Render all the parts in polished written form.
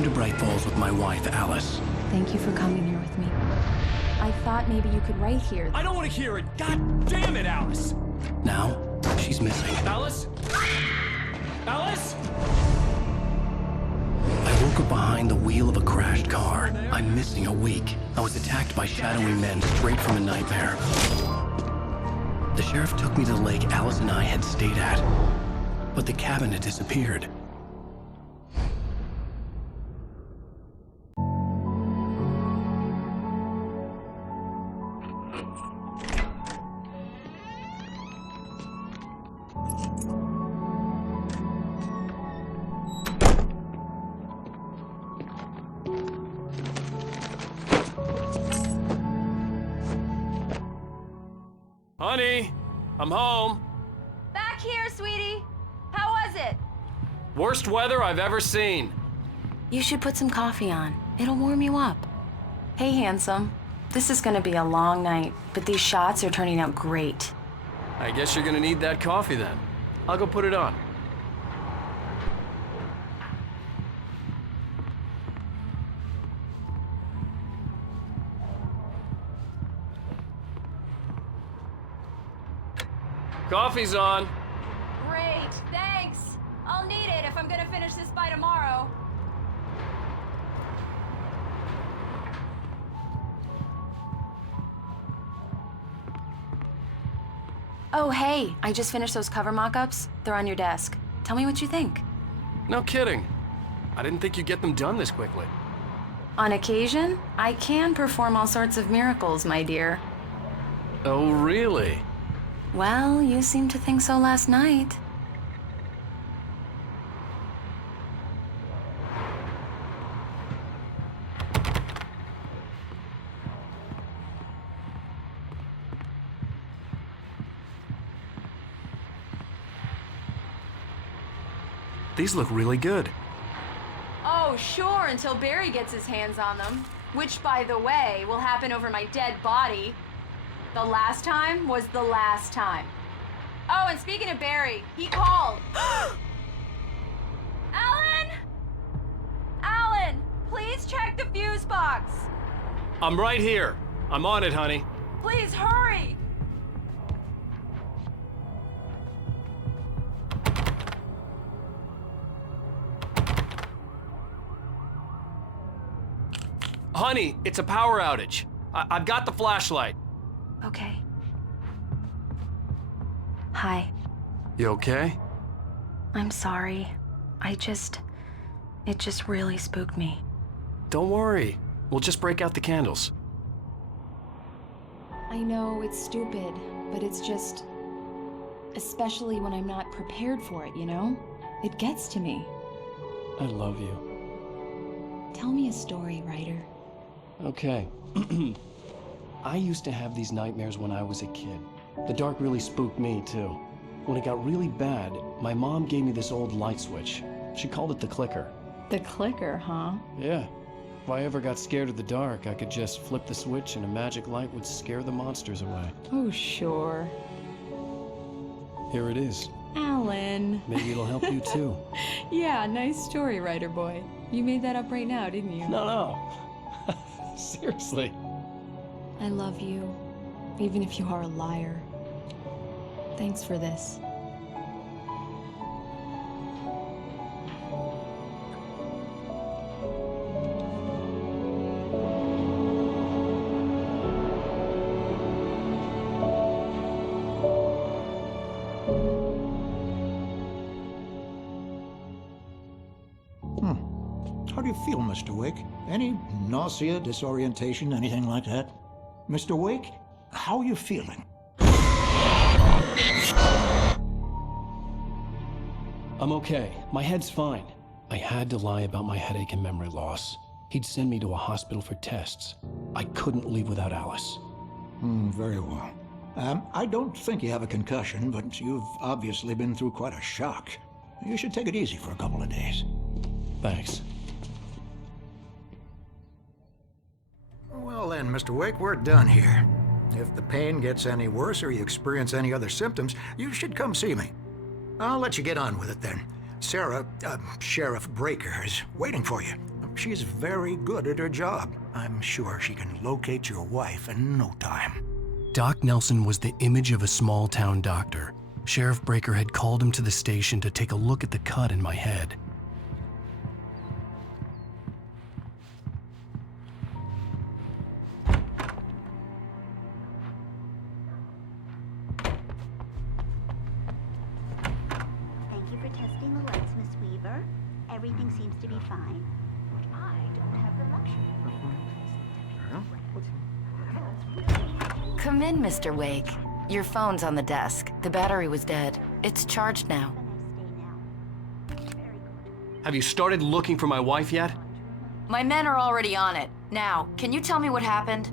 came to Bright Falls with my wife, Alice. Thank you for coming here with me. I thought maybe you could write here. I don't want to hear it! God damn it, Alice! Now, she's missing. Alice? Alice? I woke up behind the wheel of a crashed car. I'm missing a week. I was attacked by shadowy men straight from a nightmare. The sheriff took me to the lake Alice and I had stayed at, but the cabin had disappeared. Honey, I'm home. Back here, sweetie. How was it? Worst weather I've ever seen. You should put some coffee on. It'll warm you up. Hey, handsome. This is gonna be a long night, but these shots are turning out great. I guess you're gonna need that coffee then. I'll go put it on. Coffee's on. Great, thanks. I'll need it if I'm gonna finish this by tomorrow. Oh, hey, I just finished those cover mock-ups. They're on your desk. Tell me what you think. No kidding. I didn't think you'd get them done this quickly. On occasion, I can perform all sorts of miracles, my dear. Oh, really? Well, you seemed to think so last night. These look really good. Oh, sure, until Barry gets his hands on them. Which, by the way, will happen over my dead body. The last time was the last time. Oh, and speaking of Barry, he called. Alan! Alan, please check the fuse box. I'm right here. I'm on it, honey. Please hurry. Honey, it's a power outage. I've got the flashlight. Okay. Hi. You okay? I'm sorry. It just really spooked me. Don't worry. We'll just break out the candles. I know it's stupid, but it's just... especially when I'm not prepared for it, you know? It gets to me. I love you. Tell me a story, writer. Okay. I used to have these nightmares when I was a kid. The dark really spooked me, too. When it got really bad, my mom gave me this old light switch. She called it the clicker. The clicker, huh? Yeah. If I ever got scared of the dark, I could just flip the switch and a magic light would scare the monsters away. Oh, sure. Here it is. Alan. Maybe it'll help you, too. Yeah, nice story, writer boy. You made that up right now, didn't you? No. Seriously. I love you, even if you are a liar. Thanks for this. How do you feel, Mr. Wake? Any nausea, disorientation, anything like that? Mr. Wake, how are you feeling? I'm okay. My head's fine. I had to lie about my headache and memory loss. He'd send me to a hospital for tests. I couldn't leave without Alice. Very well. I don't think you have a concussion, but you've obviously been through quite a shock. You should take it easy for a couple of days. Thanks. Well then, Mr. Wake, we're done here. If the pain gets any worse or you experience any other symptoms, you should come see me. I'll let you get on with it then. Sarah, Sheriff Breaker, is waiting for you. She's very good at her job. I'm sure she can locate your wife in no time. Doc Nelson was the image of a small-town doctor. Sheriff Breaker had called him to the station to take a look at the cut in my head. Thank you for testing the lights, Miss Weaver. Everything seems to be fine. But I don't have the luxury. Come in, Mr. Wake. Your phone's on the desk. The battery was dead. It's charged now. Have you started looking for my wife yet? My men are already on it. Now, can you tell me what happened?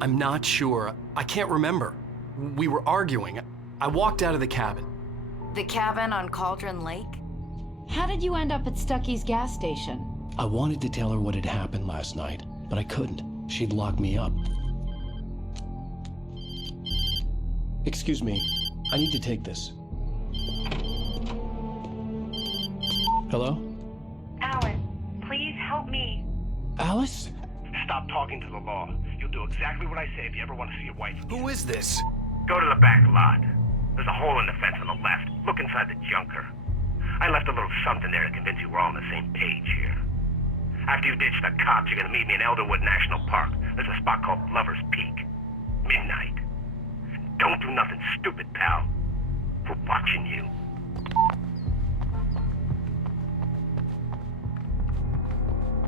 I'm not sure. I can't remember. We were arguing. I walked out of the cabin. The cabin on Cauldron Lake? How did you end up at Stucky's gas station? I wanted to tell her what had happened last night, but I couldn't. She'd lock me up. Excuse me, I need to take this. Hello? Alice, please help me. Alice? Stop talking to the law. You'll do exactly what I say if you ever want to see your wife. Who is this? Go to the back lot. There's a hole in the fence on the left. Look inside the junker. I left a little something there to convince you we're all on the same page here. After you ditch the cops, you're gonna meet me in Elderwood National Park. There's a spot called Lover's Peak. Midnight. Don't do nothing stupid, pal. We're watching you.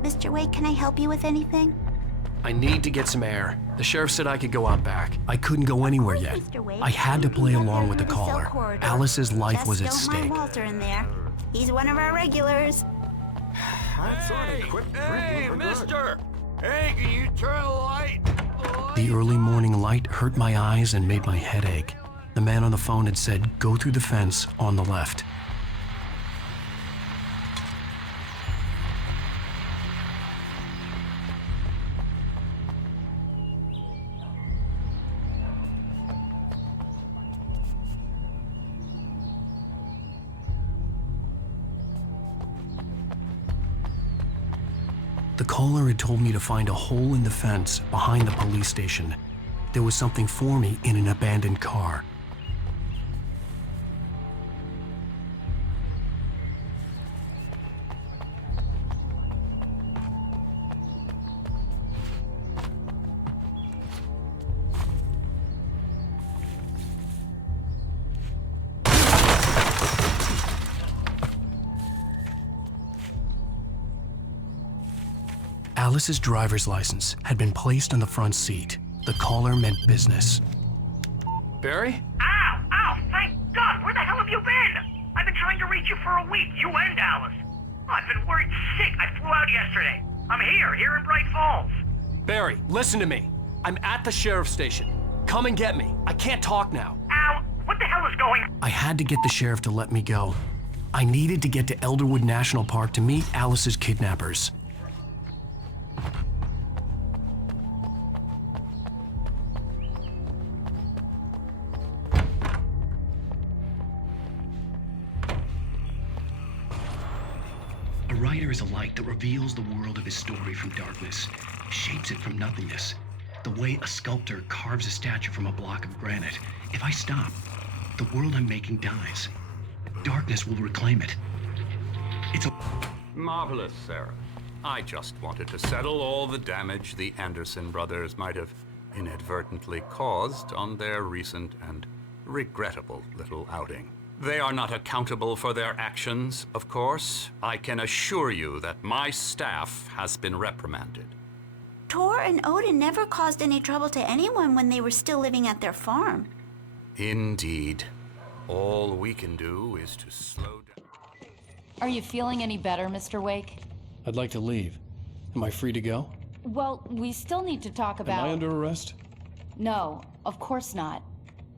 Mr. Wake, can I help you with anything? I need to get some air. The sheriff said I could go out back. I couldn't go anywhere Of yet. course, Mr. Wake. I had to play You can along get with the through cell caller. corridor. Alice's life Just was at don't stake. mind Walter in there. He's one of our regulars. Hey, mister! Hey, can you turn the light? The early morning light hurt my eyes and made my head ache. The man on the phone had said, go through the fence on the left. The caller had told me to find a hole in the fence behind the police station. There was something for me in an abandoned car. Alice's driver's license had been placed on the front seat. The caller meant business. Barry? Ow! Ow! Thank God! Where the hell have you been? I've been trying to reach you for a week, you and Alice. Oh, I've been worried sick. I flew out yesterday. I'm here in Bright Falls. Barry, listen to me. I'm at the sheriff's station. Come and get me. I can't talk now. Ow! What the hell is going on? I had to get the sheriff to let me go. I needed to get to Elderwood National Park to meet Alice's kidnappers. A writer is a light that reveals the world of his story from darkness, shapes it from nothingness. The way a sculptor carves a statue from a block of granite. If I stop, the world I'm making dies. Darkness will reclaim it. It's a... Marvelous, Sarah. I just wanted to settle all the damage the Anderson brothers might have inadvertently caused on their recent and regrettable little outing. They are not accountable for their actions, of course. I can assure you that my staff has been reprimanded. Tor and Odin never caused any trouble to anyone when they were still living at their farm. Indeed. All we can do is to slow down. Are you feeling any better, Mr. Wake? I'd like to leave. Am I free to go? Well, we still need to talk about... Am I under arrest? No, of course not.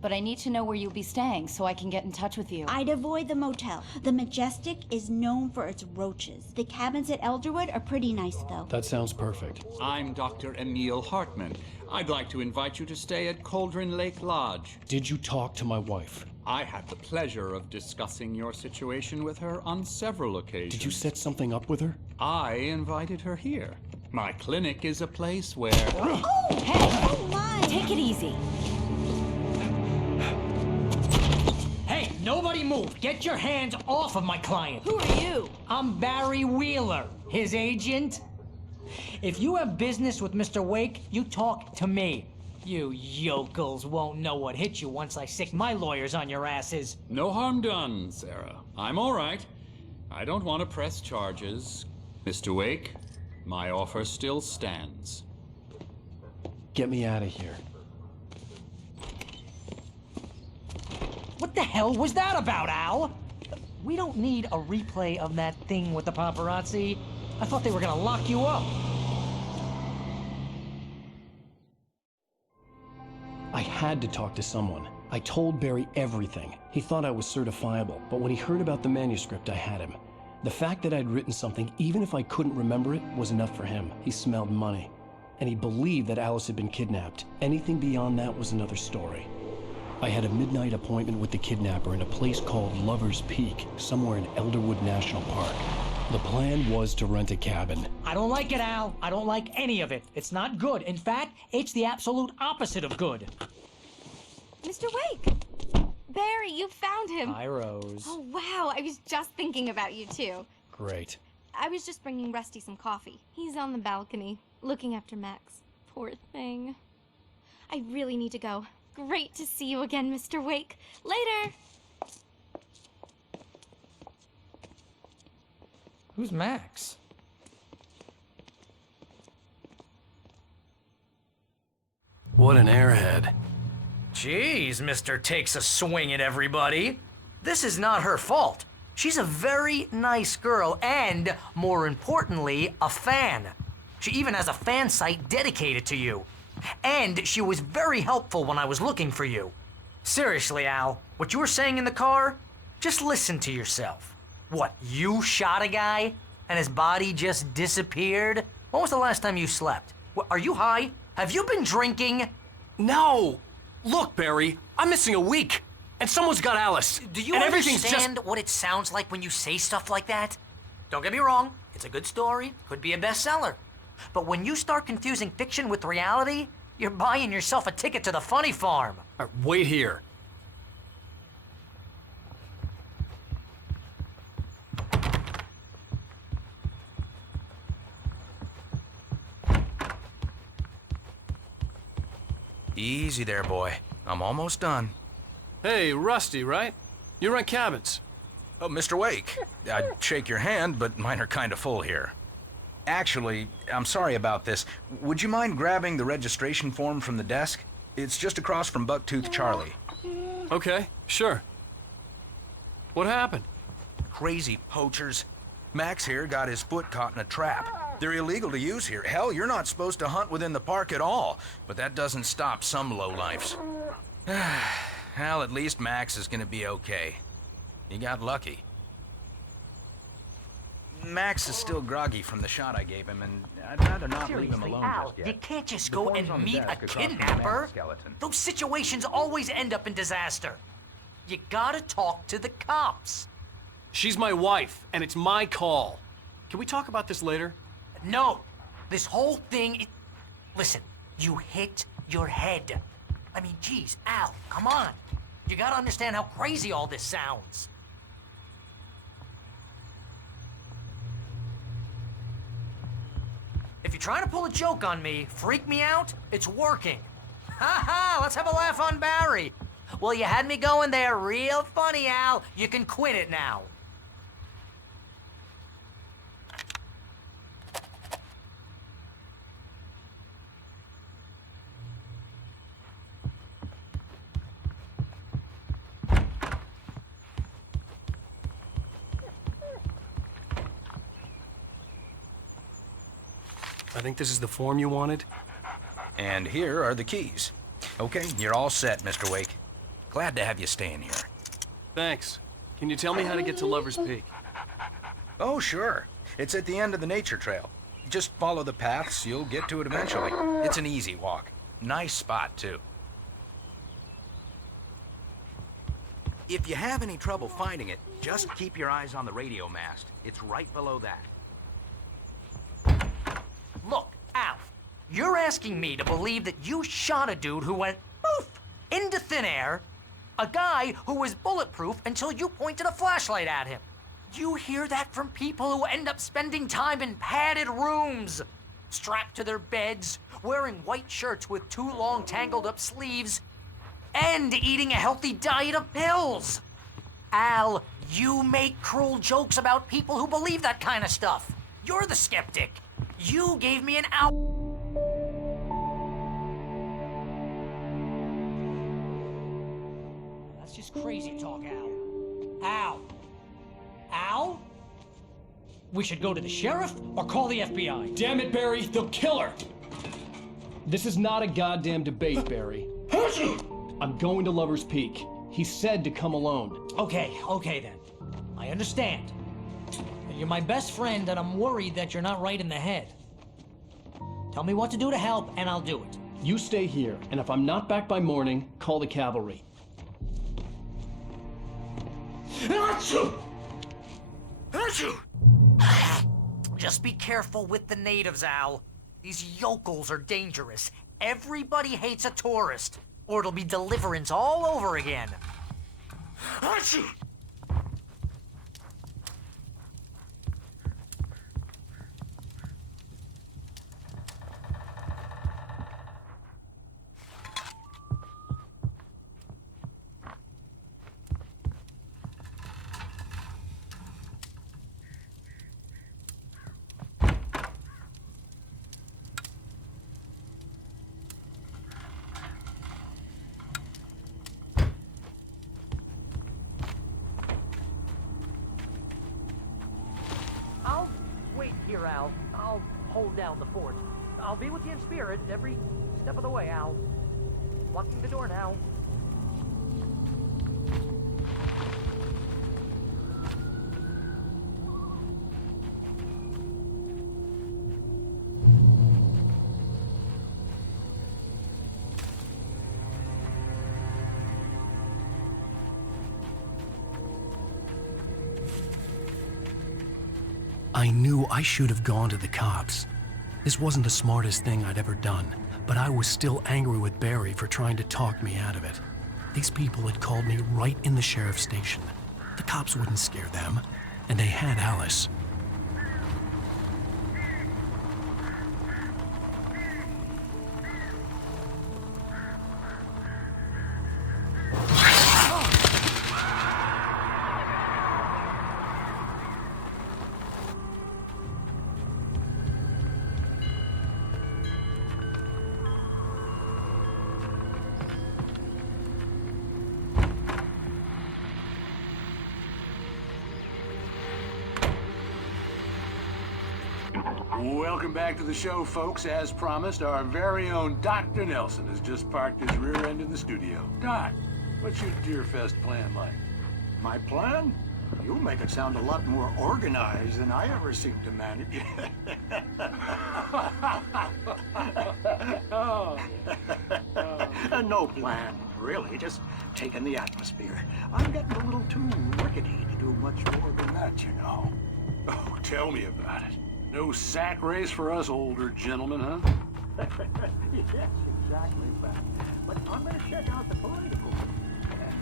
But I need to know where you'll be staying so I can get in touch with you. I'd avoid the motel. The Majestic is known for its roaches. The cabins at Elderwood are pretty nice, though. That sounds perfect. I'm Dr. Emil Hartman. I'd like to invite you to stay at Cauldron Lake Lodge. Did you talk to my wife? I had the pleasure of discussing your situation with her on several occasions. Did you set something up with her? I invited her here. My clinic is a place where... Oh, hey! Oh my! Take it easy. Hey, nobody move! Get your hands off of my client! Who are you? I'm Barry Wheeler, his agent. If you have business with Mr. Wake, you talk to me. You yokels won't know what hit you once I sick my lawyers on your asses. No harm done, Sarah. I'm all right. I don't want to press charges. Mr. Wake, my offer still stands. Get me out of here. What the hell was that about, Al? We don't need a replay of that thing with the paparazzi. I thought they were gonna lock you up. I had to talk to someone. I told Barry everything. He thought I was certifiable, but when he heard about the manuscript, I had him. The fact that I'd written something, even if I couldn't remember it, was enough for him. He smelled money. And he believed that Alice had been kidnapped. Anything beyond that was another story. I had a midnight appointment with the kidnapper in a place called Lover's Peak, somewhere in Elderwood National Park. The plan was to rent a cabin. I don't like it, Al. I don't like any of it. It's not good. In fact, it's the absolute opposite of good. Mr. Wake! Barry, you found him. Hi, Rose. Oh, wow. I was just thinking about you, too. Great. I was just bringing Rusty some coffee. He's on the balcony, looking after Max. Poor thing. I really need to go. Great to see you again, Mr. Wake. Later! Who's Max? What an airhead. Jeez, Mr. Takes a swing at everybody. This is not her fault. She's a very nice girl and, more importantly, a fan. She even has a fan site dedicated to you. And she was very helpful when I was looking for you. Seriously, Al, what you were saying in the car? Just listen to yourself. What, you shot a guy and his body just disappeared? When was the last time you slept? Are you high? Have you been drinking? No! Look, Barry, I'm missing a week. And someone's got Alice. Do you and understand what it sounds like when you say stuff like that? Don't get me wrong, it's a good story, could be a bestseller. But when you start confusing fiction with reality, you're buying yourself a ticket to the funny farm. Wait here. Easy there, boy. I'm almost done. Hey, Rusty, right? You rent cabins. Oh, Mr. Wake. I'd shake your hand, but mine are kind of full here. Actually, I'm sorry about this. Would you mind grabbing the registration form from the desk? It's just across from Bucktooth Charlie. Okay, sure. What happened? Crazy poachers. Max here got his foot caught in a trap. They're illegal to use here. Hell, you're not supposed to hunt within the park at all. But that doesn't stop some lowlifes. Well, at least Max is gonna be okay. He got lucky. Max is still groggy from the shot I gave him, and I'd rather not leave him alone Al, just yet. you can't just go and meet a kidnapper. Those situations always end up in disaster. You gotta talk to the cops. She's my wife, and it's my call. Can we talk about this later? No, this whole thing, listen, you hit your head. I mean, geez, Al, come on. You gotta understand how crazy all this sounds. If you're trying to pull a joke on me, freak me out, it's working. Ha ha, let's have a laugh on Barry. Well, you had me going there real funny, Al. You can quit it now. I think this is the form you wanted. And here are the keys. Okay, you're all set, Mr. Wake. Glad to have you staying here. Thanks. Can you tell me how to get to Lover's Peak? Oh, sure. It's at the end of the nature trail. Just follow the paths, you'll get to it eventually. It's an easy walk. Nice spot, too. If you have any trouble finding it, just keep your eyes on the radio mast. It's right below that. Look, Al, you're asking me to believe that you shot a dude who went poof into thin air, a guy who was bulletproof until you pointed a flashlight at him. You hear that from people who end up spending time in padded rooms, strapped to their beds, wearing white shirts with too long tangled up sleeves, and eating a healthy diet of pills. Al, you make cruel jokes about people who believe that kind of stuff. You're the skeptic. You gave me an out. That's just crazy talk, Al. Al? Al? We should go to the sheriff or call the FBI. Damn it, Barry, they'll kill her! This is not a goddamn debate, Barry. I'm going to Lover's Peak. He said to come alone. Okay then. I understand. You're my best friend, and I'm worried that you're not right in the head. Tell me what to do to help, and I'll do it. You stay here, and if I'm not back by morning, call the cavalry. Just be careful with the natives, Al. These yokels are dangerous. Everybody hates a tourist, or it'll be Deliverance all over again. I'll wait here, Al. I'll hold down the fort. I'll be with you in spirit every step of the way, Al. Locking the door now. I knew I should have gone to the cops. This wasn't the smartest thing I'd ever done, but I was still angry with Barry for trying to talk me out of it. These people had called me right in the sheriff's station. The cops wouldn't scare them, and they had Alice. Welcome back to the show, folks. As promised, our very own Dr. Nelson has just parked his rear end in the studio. Doc, what's your Deerfest plan like? My plan? You make it sound a lot more organized than I ever seem to manage. No plan, really. Just taking the atmosphere. I'm getting a little too rickety to do much more than that, you know. Oh, tell me about it. No sack race for us older gentlemen, huh? Yes, exactly that. But I'm going to check out the political. And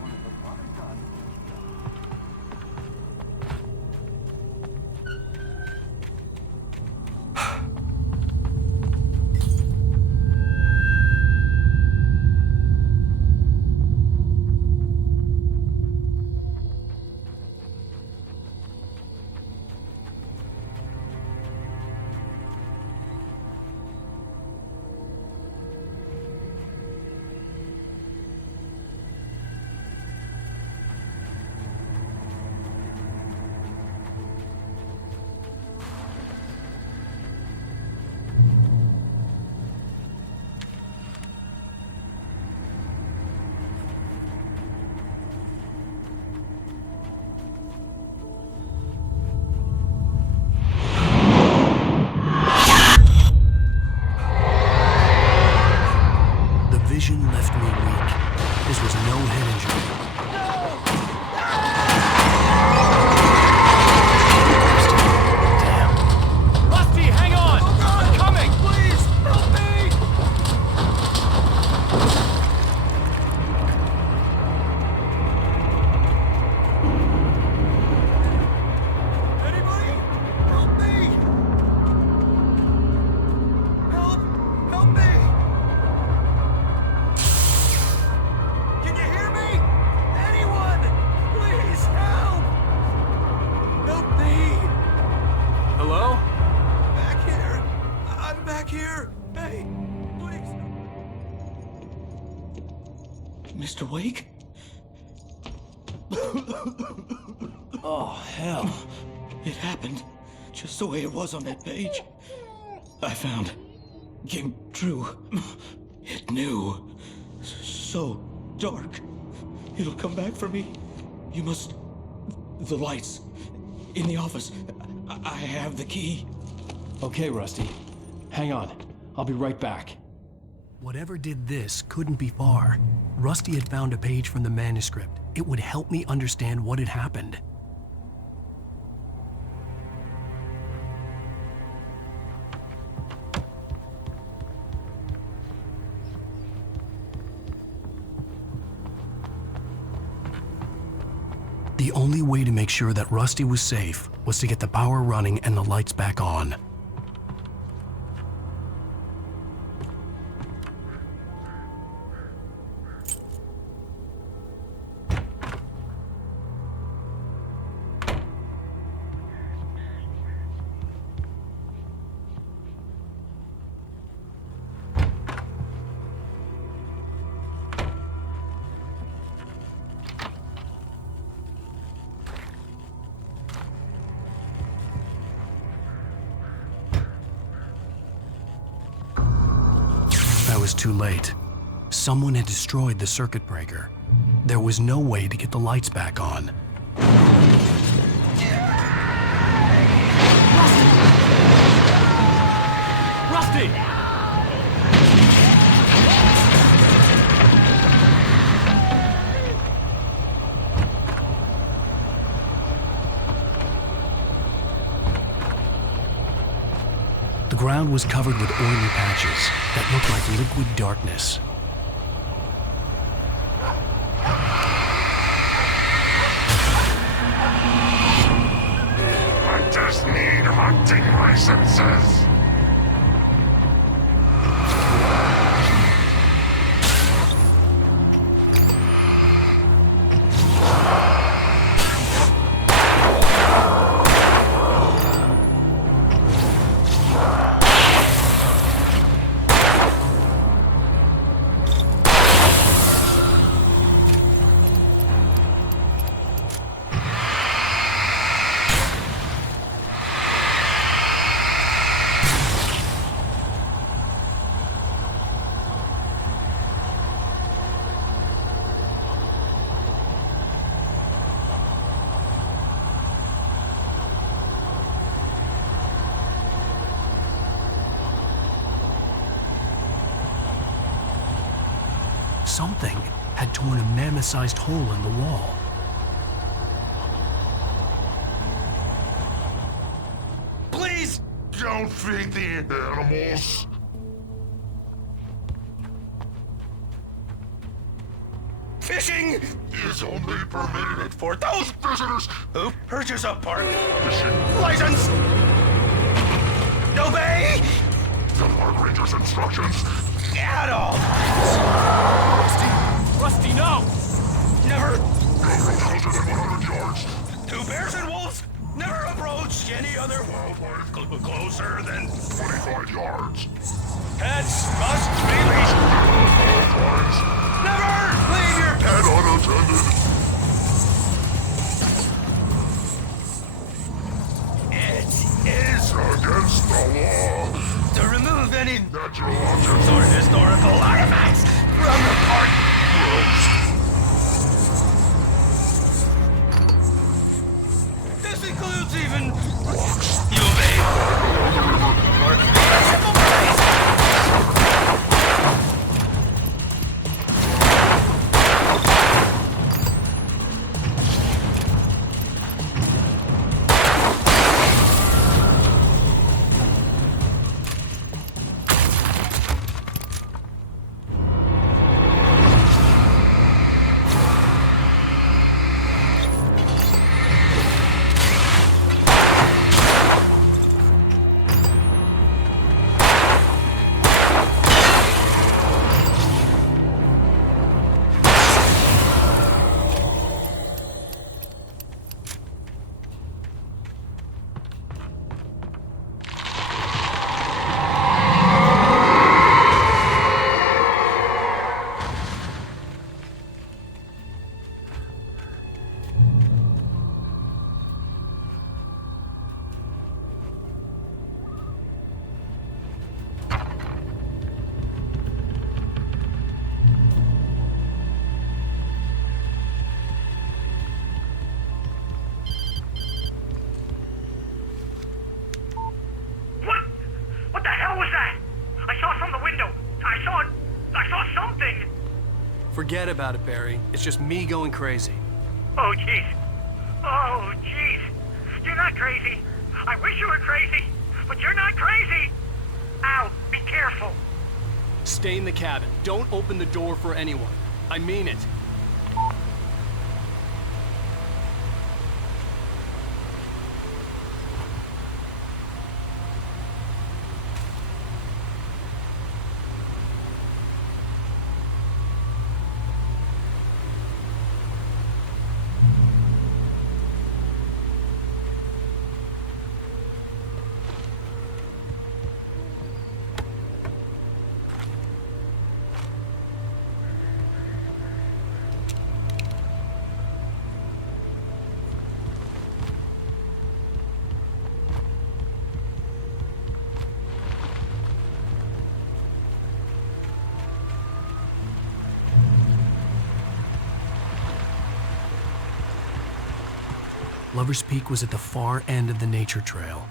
one of the bodyguards. back here! Hey, please! Mr. Wake? Oh, hell. It happened just the way it was on that page. I found. Came true. It knew. So dark. It'll come back for me. You must... The lights. In the office. I have the key. Okay, Rusty. Hang on. I'll be right back. Whatever did this couldn't be far. Rusty had found a page from the manuscript. It would help me understand what had happened. The only way to make sure that Rusty was safe was to get the power running and the lights back on. I was too late. Someone had destroyed the circuit breaker. There was no way to get the lights back on. Rusty! The ground was covered with oily patches that looked like liquid darkness. I just need hunting licenses. Something had torn a mammoth-sized hole in the wall. Please don't feed the animals. Fishing is only permitted for those visitors who purchase a park fishing license. Obey the park ranger's instructions. At all. Rusty, no! Never. No closer than 100 yards. Two bears and wolves never approach any other wildlife closer than 25 yards. Pets must be leashed. Never leave your pet unattended. It is against the law to remove any natural objects or historical artifacts from the park. This includes even rocks. You obey. Or simple praise. Forget about it, Barry. It's just me going crazy. Oh, jeez. Oh, jeez. You're not crazy. I wish you were crazy, but you're not crazy. Ow, be careful. Stay in the cabin. Don't open the door for anyone. I mean it. Lover's Peak was at the far end of the nature trail.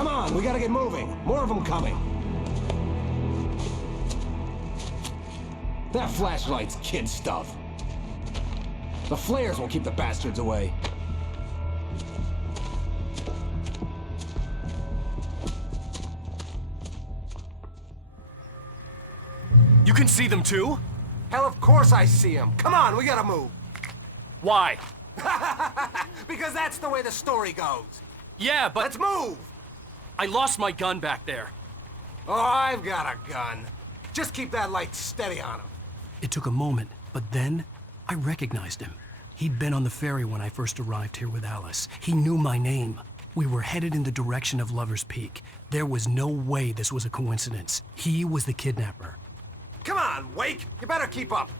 Come on, we gotta get moving. More of them coming. That flashlight's kid stuff. The flares will keep the bastards away. You can see them too? Hell, of course I see them. Come on, we gotta move. Why? Because that's the way the story goes. Yeah, but... Let's move! I lost my gun back there. Oh, I've got a gun. Just keep that light steady on him. It took a moment, but then I recognized him. He'd been on the ferry when I first arrived here with Alice. He knew my name. We were headed in the direction of Lover's Peak. There was no way this was a coincidence. He was the kidnapper. Come on, Wake! You better keep up.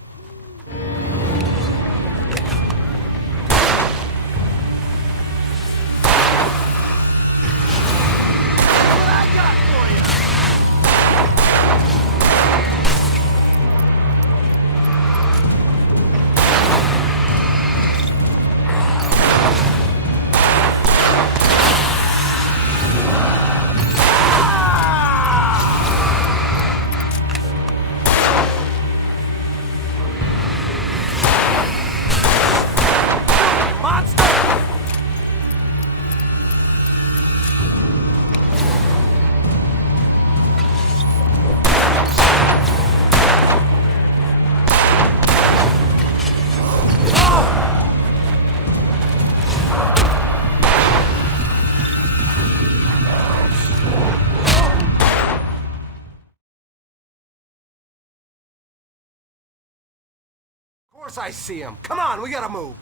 Of course I see him. Come on, we gotta move.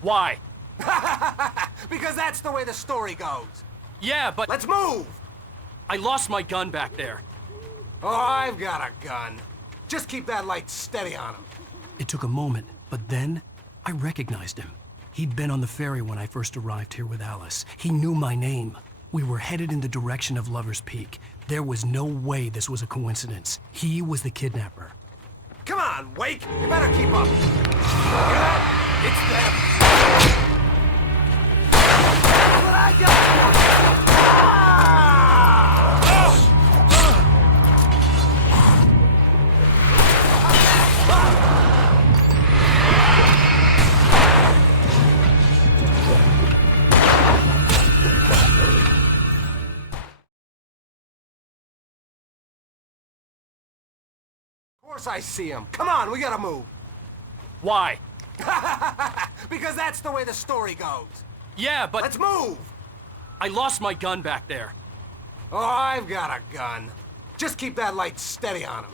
Why? Because that's the way the story goes. Yeah, but... Let's move! I lost my gun back there. Oh, I've got a gun. Just keep that light steady on him. It took a moment, but then I recognized him. He'd been on the ferry when I first arrived here with Alice. He knew my name. We were headed in the direction of Lover's Peak. There was no way this was a coincidence. He was the kidnapper. Come on, Wake! You better keep up. Hear that? It's them. That's what I got for you. Of course I see him. Come on, we gotta move. Why? Because that's the way the story goes. Yeah, but... Let's move! I lost my gun back there. Oh, I've got a gun. Just keep that light steady on him.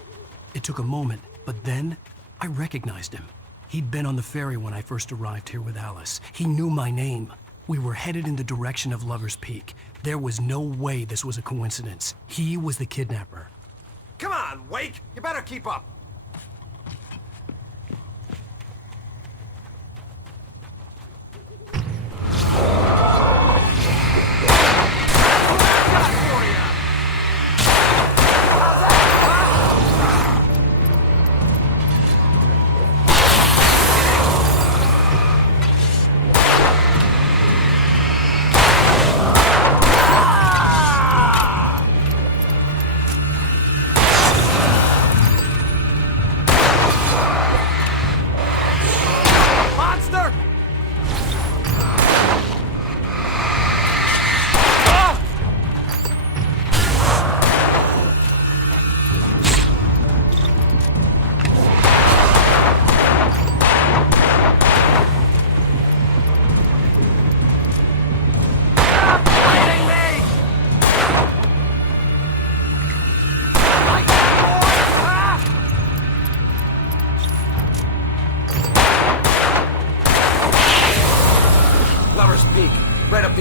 It took a moment, but then I recognized him. He'd been on the ferry when I first arrived here with Alice. He knew my name. We were headed in the direction of Lover's Peak. There was no way this was a coincidence. He was the kidnapper. Come on, Wake! You better keep up.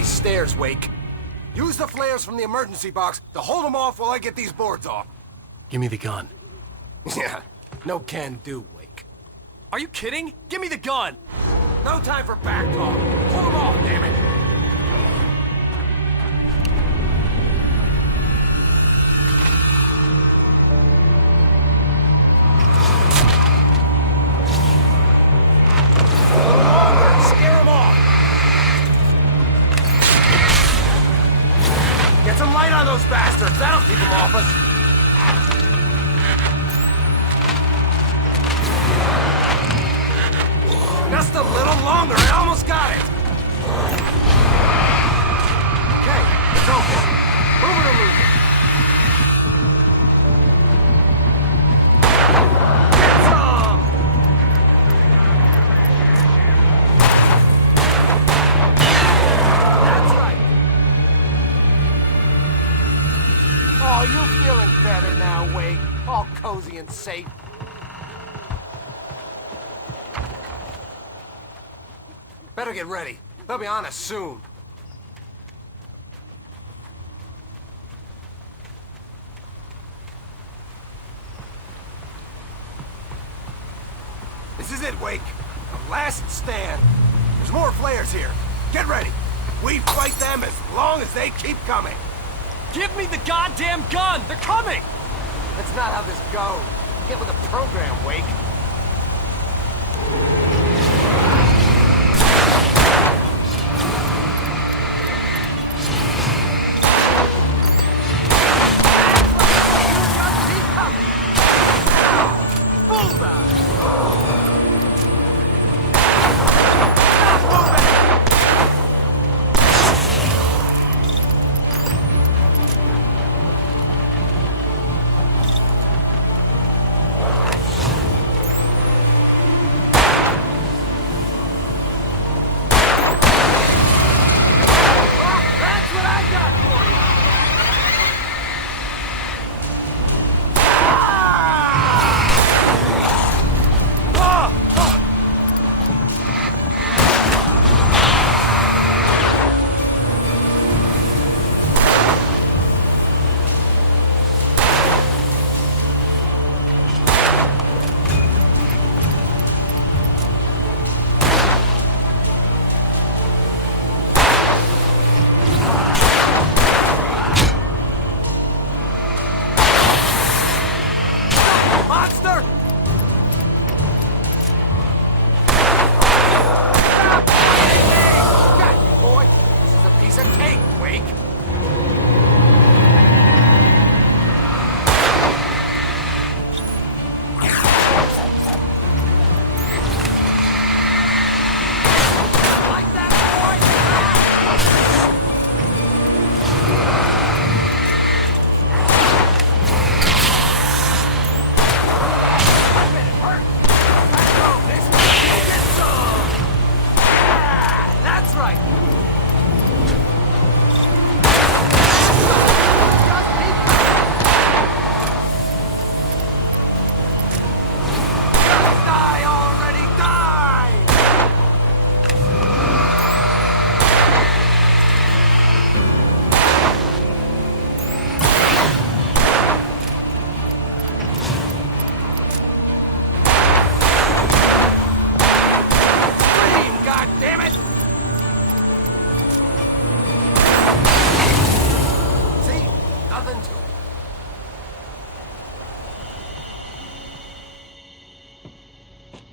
Stairs, Wake. Use the flares from the emergency box to hold them off while I get these boards off. Give me the gun. Yeah, no can do, Wake. Are you kidding? Give me the gun! No time for back talk. Pull them off, damn it! Scare them off! Get Get some light on those bastards! That'll keep them off us! Just a little longer, I almost got it! Okay, it's open. Move it or lose it. Get some! That's right. Oh, you feeling better now, Wake? All cozy and safe. Better get ready. They'll be on us soon. This is it, Wake. The last stand. There's more flares here. Get ready. We fight them as long as they keep coming. Give me the goddamn gun! They're coming! That's not how this goes. Get with the program, Wake.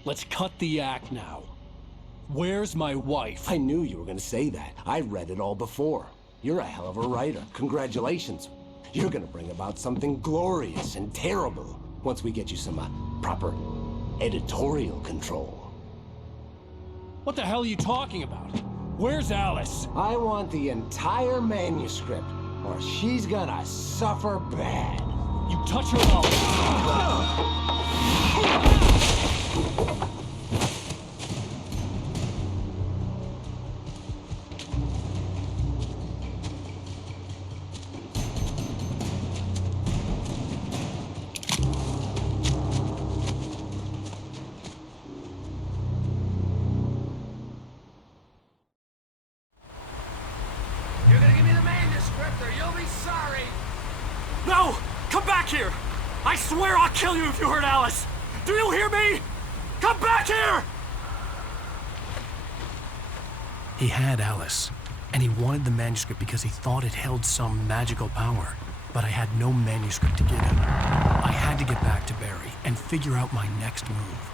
Let's cut the act now. Where's my wife? I knew you were gonna say that. I read it all before. You're a hell of a writer. Congratulations. You're gonna bring about something glorious and terrible once we get you some proper editorial control. What the hell are you talking about? Where's Alice? I want the entire manuscript, or she's gonna suffer bad. You touch her up. You're gonna give me the manuscript or you'll be sorry! No! Come back here! I swear I'll kill you if you hurt Alice! Do you hear me? Come back here! He had Alice, and he wanted the manuscript because he thought it held some magical power. But I had no manuscript to give him. I had to get back to Barry and figure out my next move.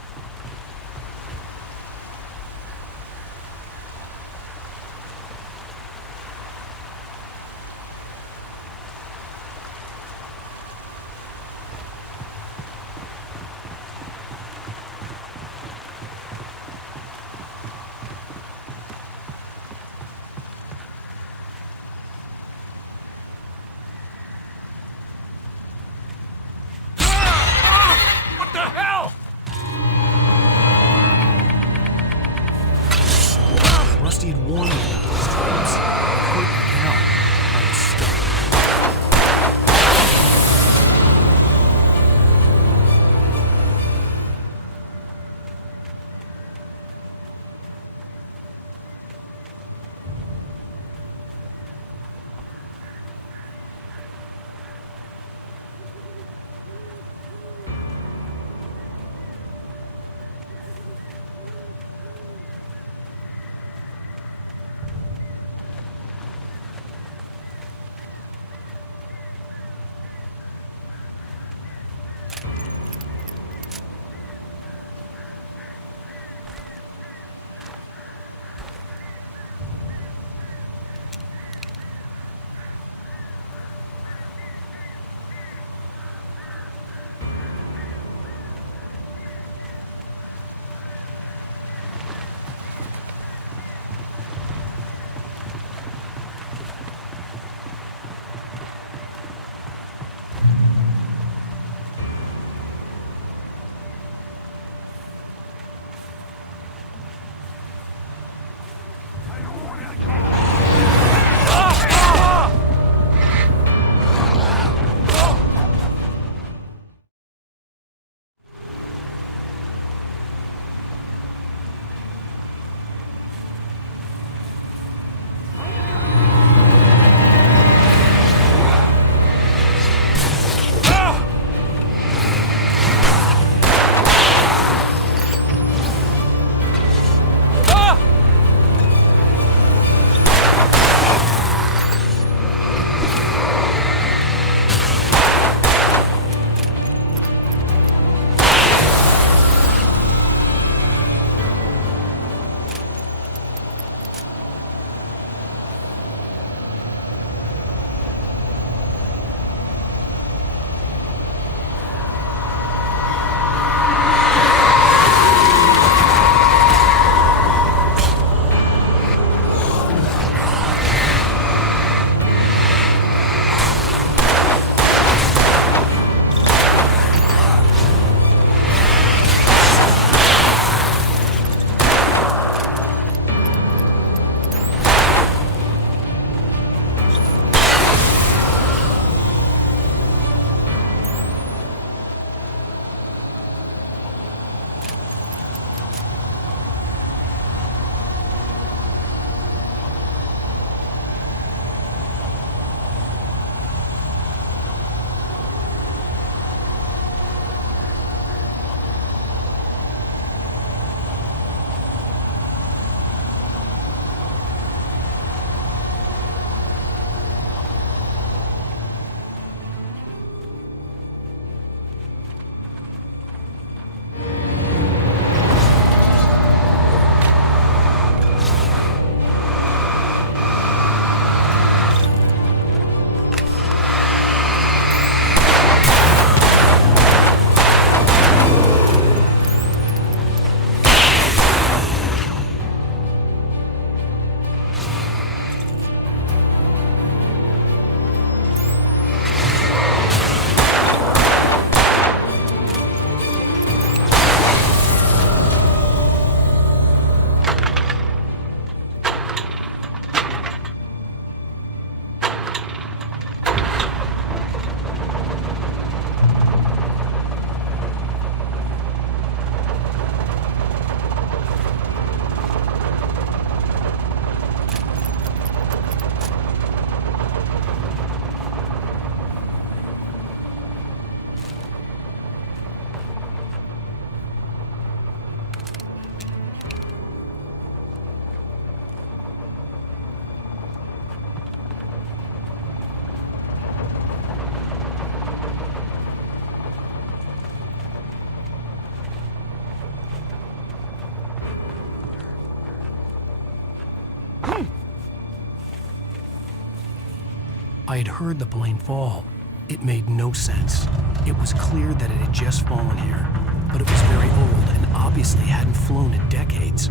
I had heard the plane fall. It made no sense. It was clear that it had just fallen here, but it was very old and obviously hadn't flown in decades.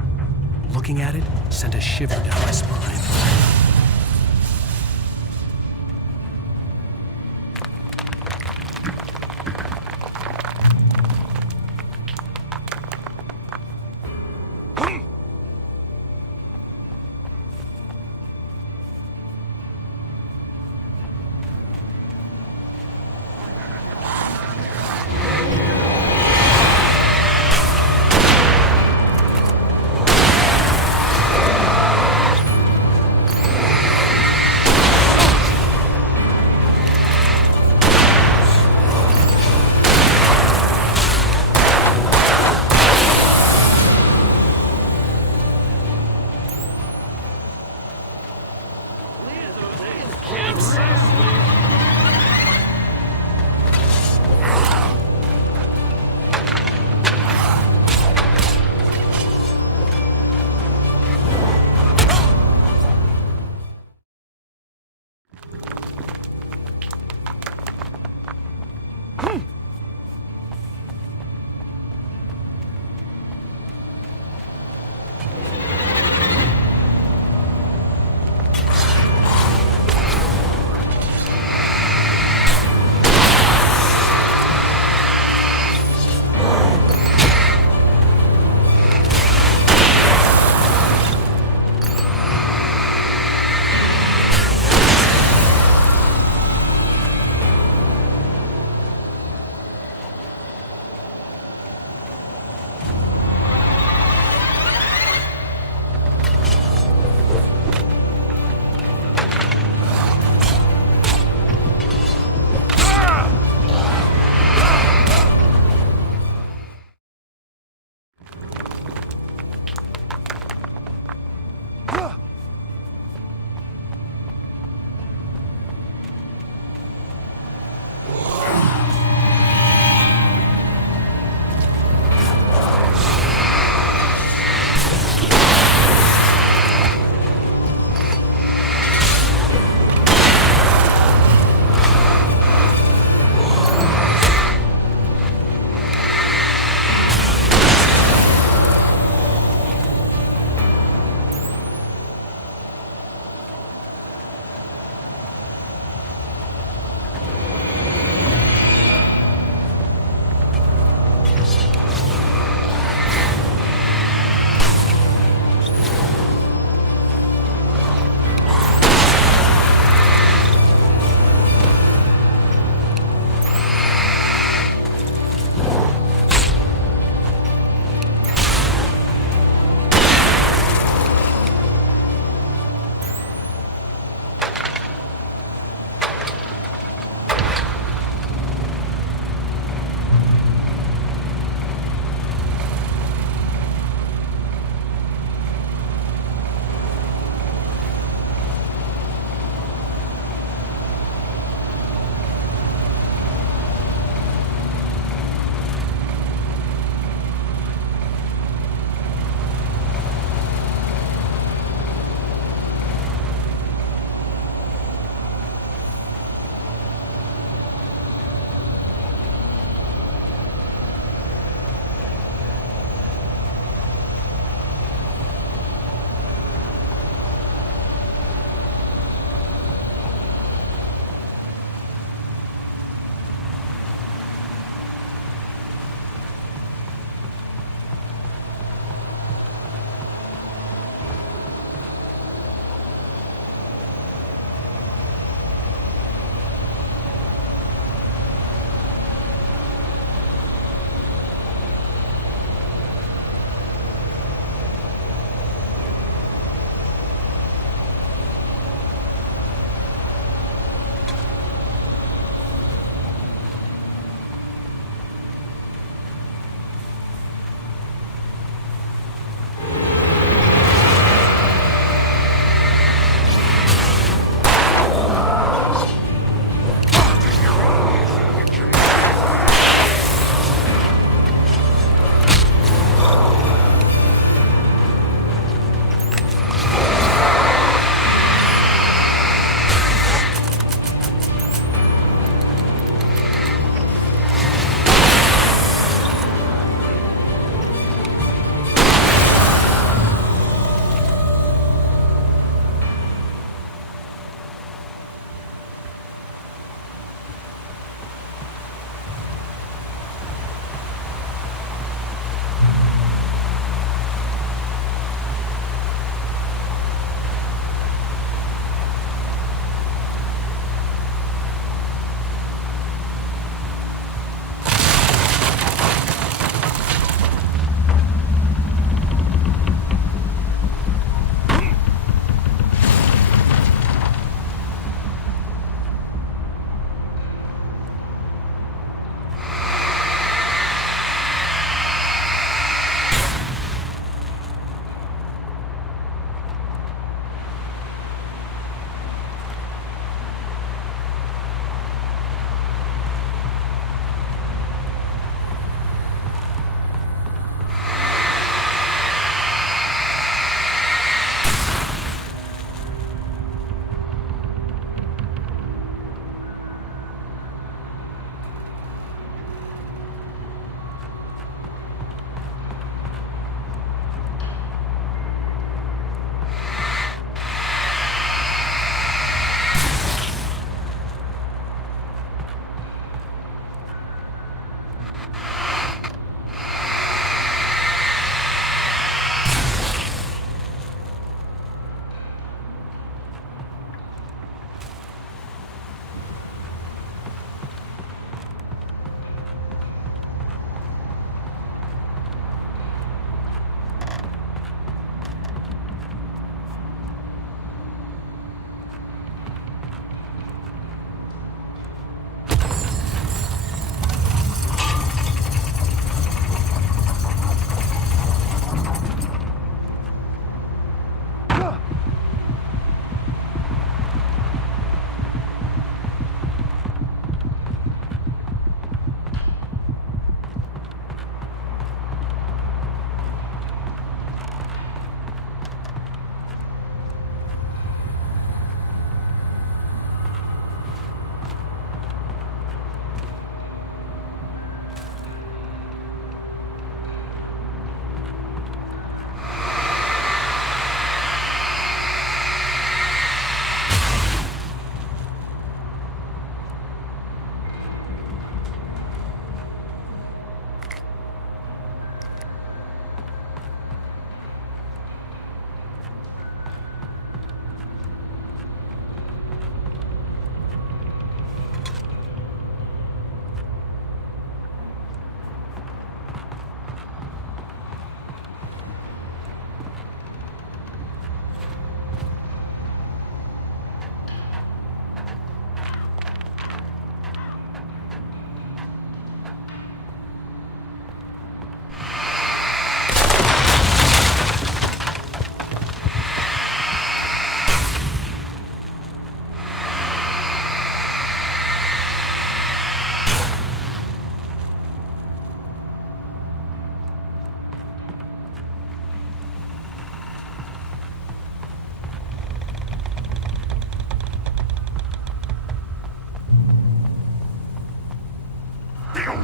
Looking at it sent a shiver down my spine.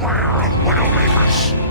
empire of Widowmakers.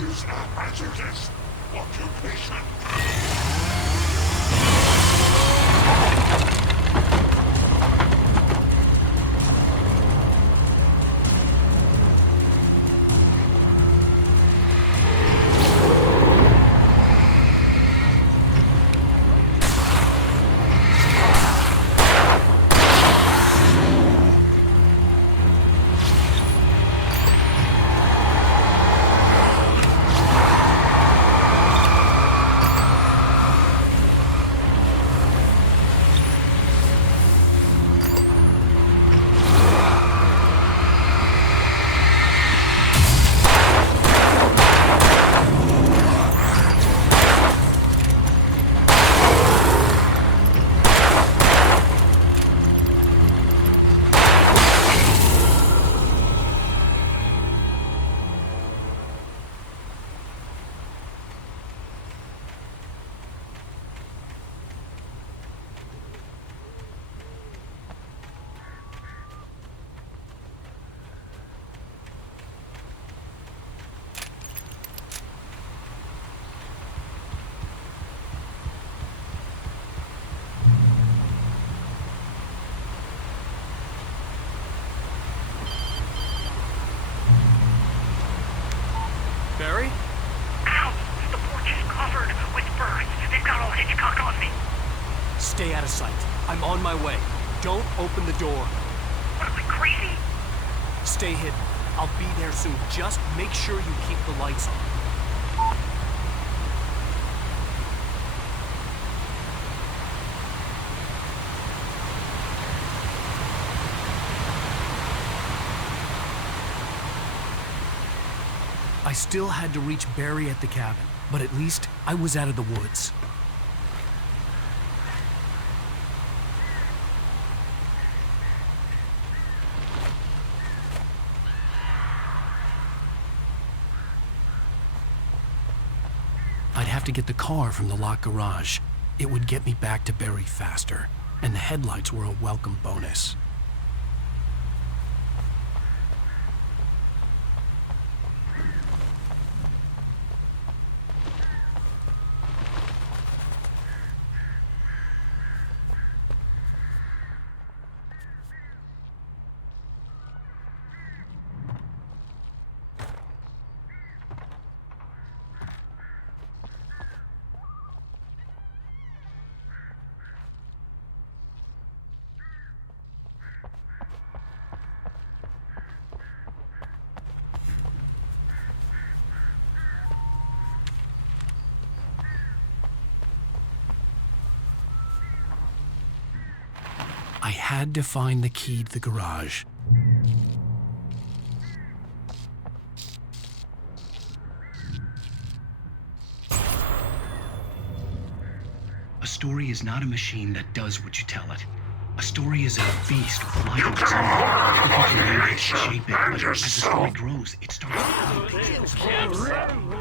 Is a hazardous occupation. Barry? Ow! The porch is covered with birds. They've got all Hitchcock on me. Stay out of sight. I'm on my way. Don't open the door. What am I, crazy? Stay hidden. I'll be there soon. Just make sure you keep the lights on. I still had to reach Barry at the cabin, but at least I was out of the woods. I'd have to get the car from the locked garage. It would get me back to Barry faster, and the headlights were a welcome bonus. I had to find the key to the garage. A story is not a machine that does what you tell it. A story is a beast with life of its own. You can language, shape it, but as the story grows, it starts to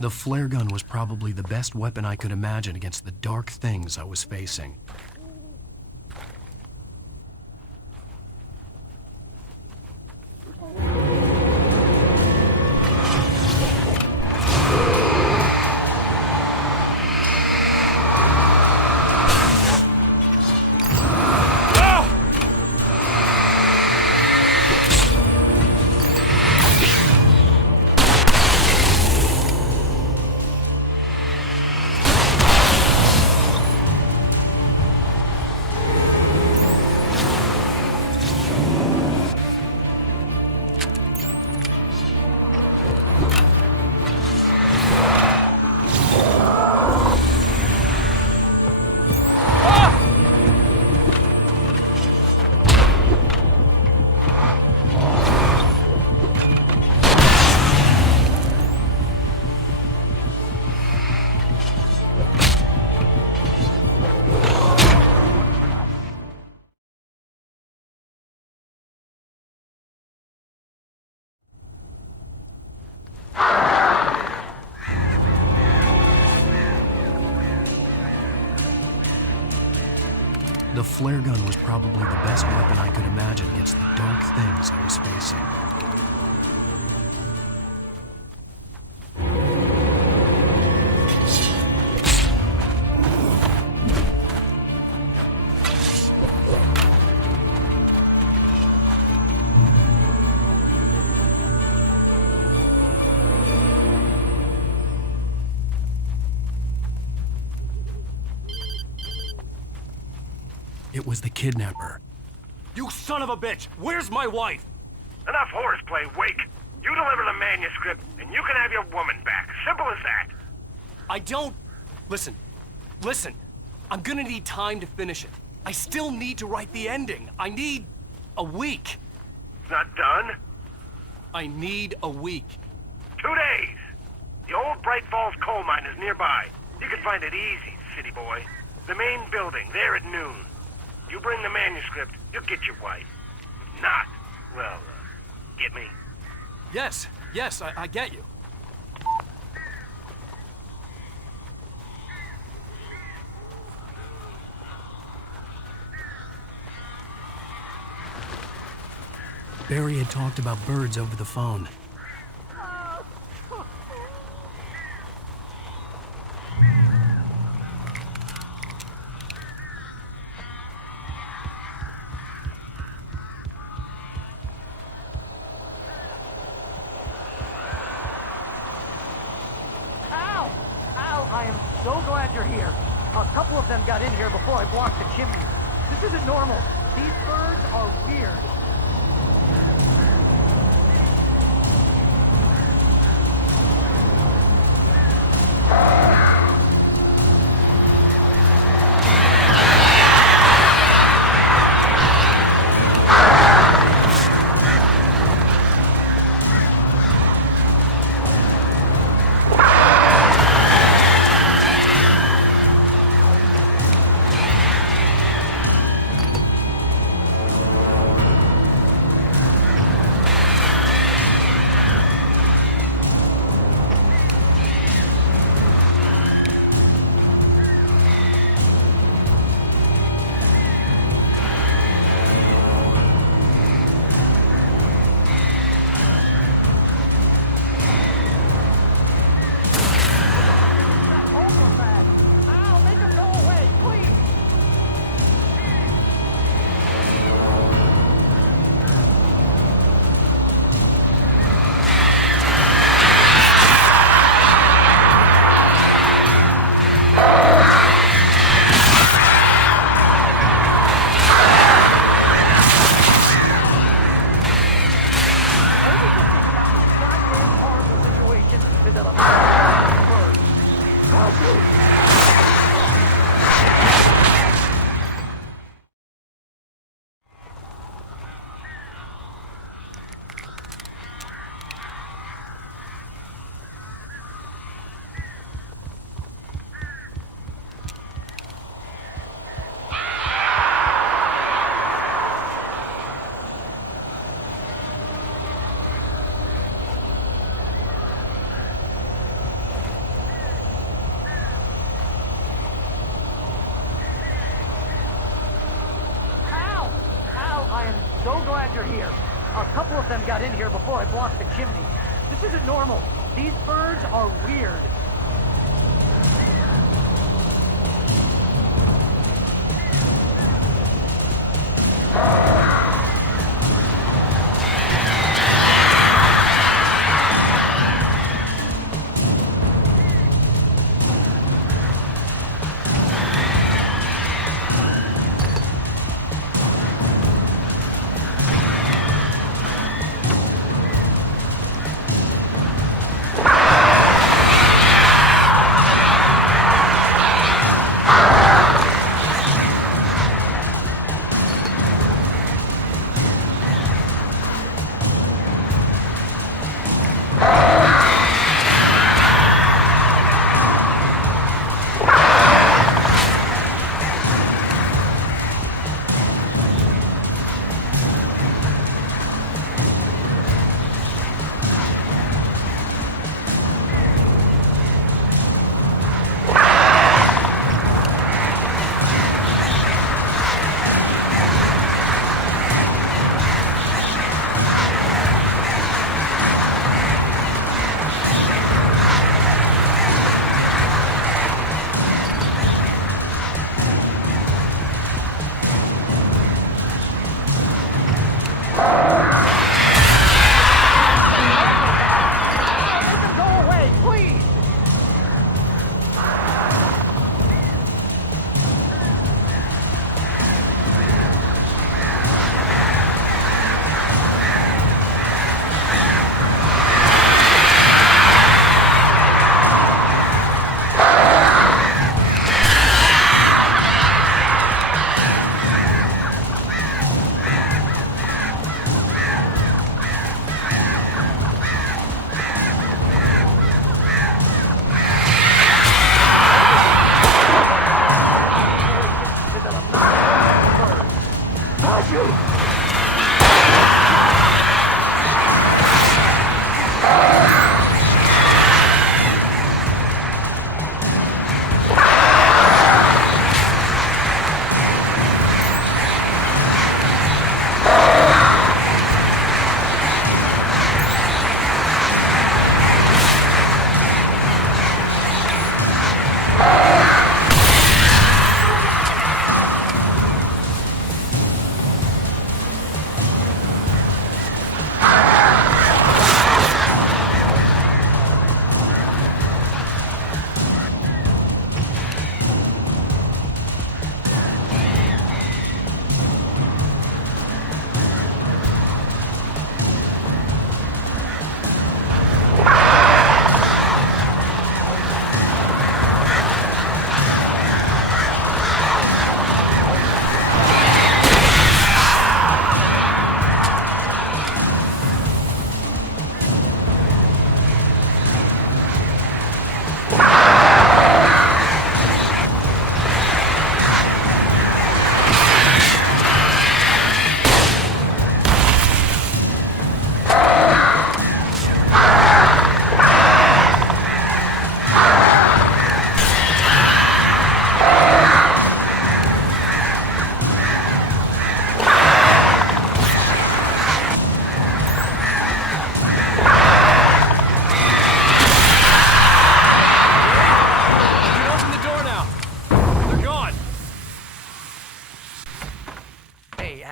The flare gun was probably the best weapon I could imagine against the dark things I was facing. The flare gun was probably the best weapon I could imagine against the dark things I was facing. It was the kidnapper. You son of a bitch! Where's my wife? Enough horseplay, Wake. You deliver the manuscript, and you can have your woman back. Simple as that. I don't... Listen. I'm gonna need time to finish it. I still need to write the ending. I need a week. It's not done? I need a week. 2 days. The old Bright Falls coal mine is nearby. You can find it easy, city boy. The main building, there at noon. You bring the manuscript, you'll get your wife. If not, well, get me? Yes, I get you. Barry had talked about birds over the phone. I am so glad you're here. A couple of them got in here before I blocked the chimney. This isn't normal. These birds are weird. So glad you're here. A couple of them got in here before I blocked the chimney. This isn't normal. These birds are weird.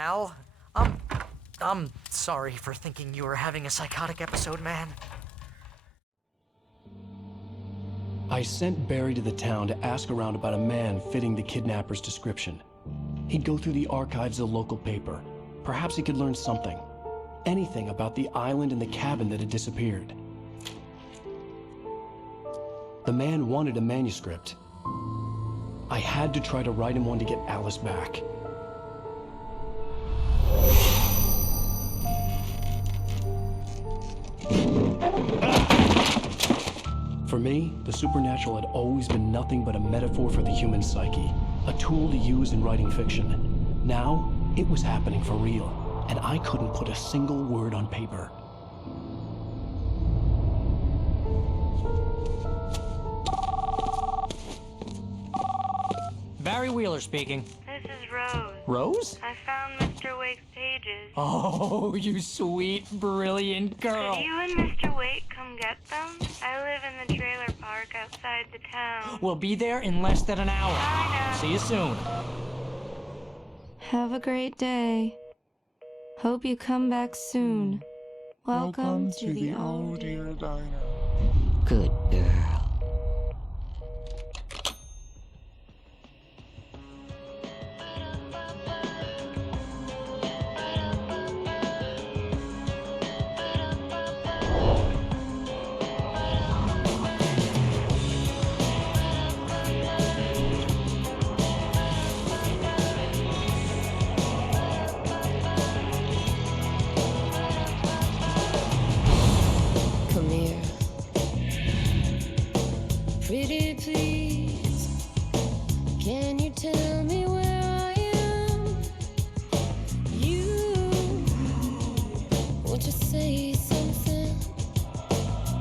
Al. I'm sorry for thinking you were having a psychotic episode, man. I sent Barry to the town to ask around about a man fitting the kidnapper's description. He'd go through the archives of the local paper. Perhaps he could learn something. Anything about the island and the cabin that had disappeared. The man wanted a manuscript. I had to try to write him one to get Alice back. For me, the supernatural had always been nothing but a metaphor for the human psyche, a tool to use in writing fiction. Now, it was happening for real, and I couldn't put a single word on paper. Barry Wheeler speaking. This is Rose. Rose? I found Mr. Wake's pages. Oh, you sweet, brilliant girl. Could you and Mr. Wake come get them? I live in the trailer park outside the town. We'll be there in less than an hour. I know. See you soon. Have a great day. Hope you come back soon. Welcome to the old dear diner. Good girl. Come here. Pretty please.